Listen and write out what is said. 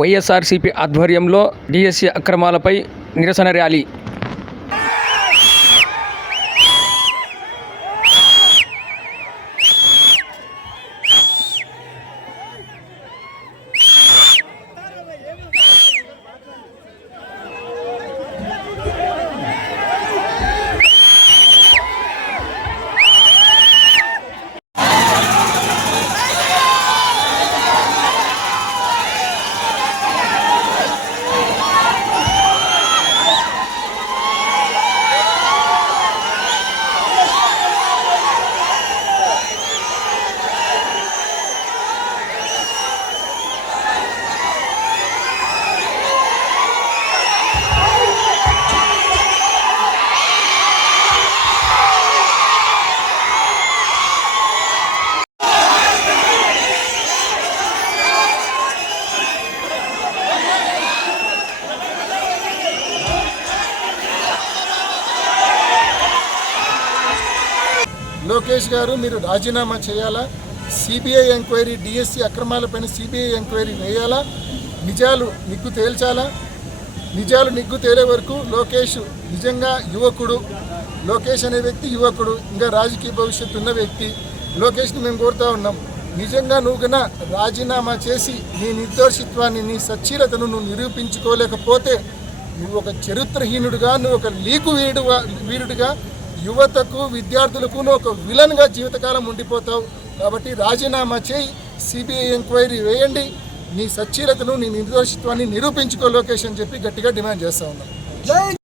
వైఎస్ఆర్సీపీ ఆధ్వర్యంలో డిఎస్సి అక్రమాలపై నిరసన ర్యాలీ. లోకేష్ గారు, మీరు రాజీనామా చేయాలా? సిబిఐ ఎంక్వైరీ, డిఎస్సి అక్రమాలపైన సిబిఐ ఎంక్వైరీ వేయాలా? నిజాలు నిగ్గు తేల్చాలా? నిజాలు నిగ్గు తేలే వరకు లోకేష్ నిజంగా యువకుడు, లోకేష్ అనే వ్యక్తి యువకుడు, ఇంకా రాజకీయ భవిష్యత్తు ఉన్న వ్యక్తి. లోకేష్ని మేము కోరుతూ ఉన్నాం, నిజంగా నువ్వు కన్నా రాజీనామా చేసి నీ నిర్దోషిత్వాన్ని, నీ సచ్చీలతను నువ్వు నిరూపించుకోలేకపోతే నువ్వు ఒక చరిత్రహీనుడిగా, నువ్వు ఒక లీకు వీరుడిగా యువతకు, విద్యార్థులకు ఒక విలన్గా జీవితకాలం ఉండిపోతావు. కాబట్టి రాజీనామా చేయి, సిబిఐ ఎంక్వైరీ వేయండి, నీ సచ్చీలతను, నీ నిర్దోషిత్వాన్ని నిరూపించుకో లోకేష్ అని చెప్పి గట్టిగా డిమాండ్ చేస్తూ ఉన్నాం.